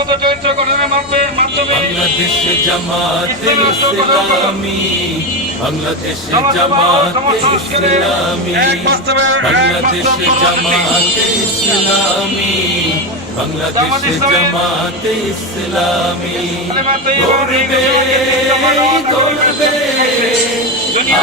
উন্নত চরিত্র গঠনের মাধ্যমে বাংলাদেশ জামাতে ইসলাম। ইসলামী বাংলাদেশ সমাজসেবা জামাতে ইসলামী এক বাস্তবের এক বাংলাদেশ বাস্তব কর্মসূচি। জামাতে ইসলামী বাংলাদেশ জামাতে ইসলামী গড়বে গড়বে দুনিয়া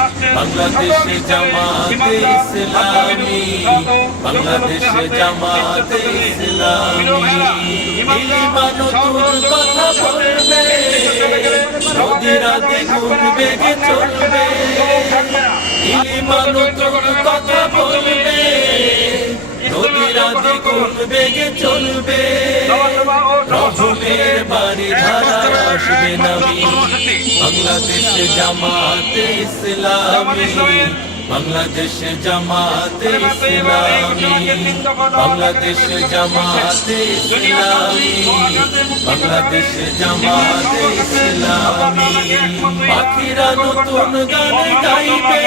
রাষ্ট্রের বাংলাদেশে জামাতে ইসলামী, বাংলাদেশে জামাতে ইসলামী। ইমান তোর কথা বেগে চলবে। ইমান তোর কথা বলবে বেগে চলবে। বাড়ি ধারা আসবে নবী বাংলাদেশে জামাতে ইসলামী, বাংলাদেশে জামাতে ইসলামী, বাংলাদেশে জামাতে বাংলাদেশে জামাতে পাখিরা নতুন গান গাইবে,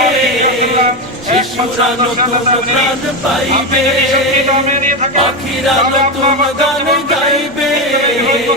শিশুরা নতুন প্রাণ পাইবে। পাখিরা নতুন গান গাইবে।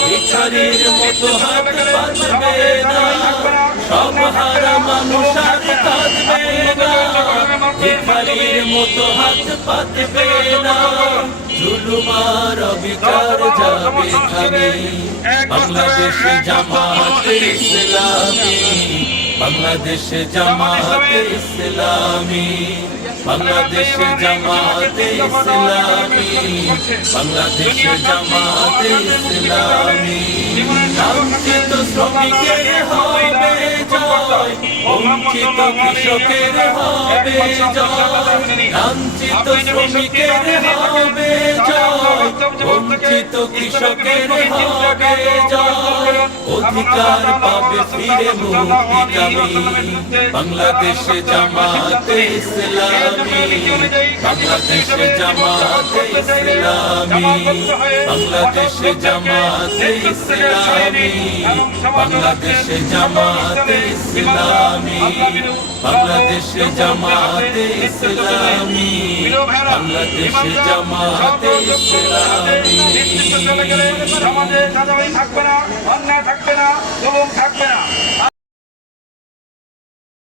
ভিখারির মতো হাত বাঁধবে না। সব হারা মানুষ কাঁদবে না। ভিখারির মতো হাত বাঁধবে না। জুলুমার অবিকার যাবে থামে বাংলাদেশে জামাতে ইসলামী। বাংলাদেশে জামাতে ইসলামী, বাংলাদেশে জামাতে ইসলামী, বাংলাদেশে জামাতে ইসলামী। লাঞ্ছিত শ্রমিকের হবে জয় কৃষকের হবে জয় শ্রমিকের হবে জয় কৃষকের হবে জয়। অধিকার পাবে, ফিরে মুক্তিকামী বাংলাদেশে জামাতে ইসলামী। বাংলাদেশে জামাতে ইসলামী। বাংলাদেশে জামাতে ইসলামী। বাংলাদেশে জামাতে ইসলামী। বাংলাদেশে জামাতে ইসলামী। বাংলাদেশে জামাতে ইসলামী। থাকবে না, অন্যায় থাকবে। না এবং থাকবে না।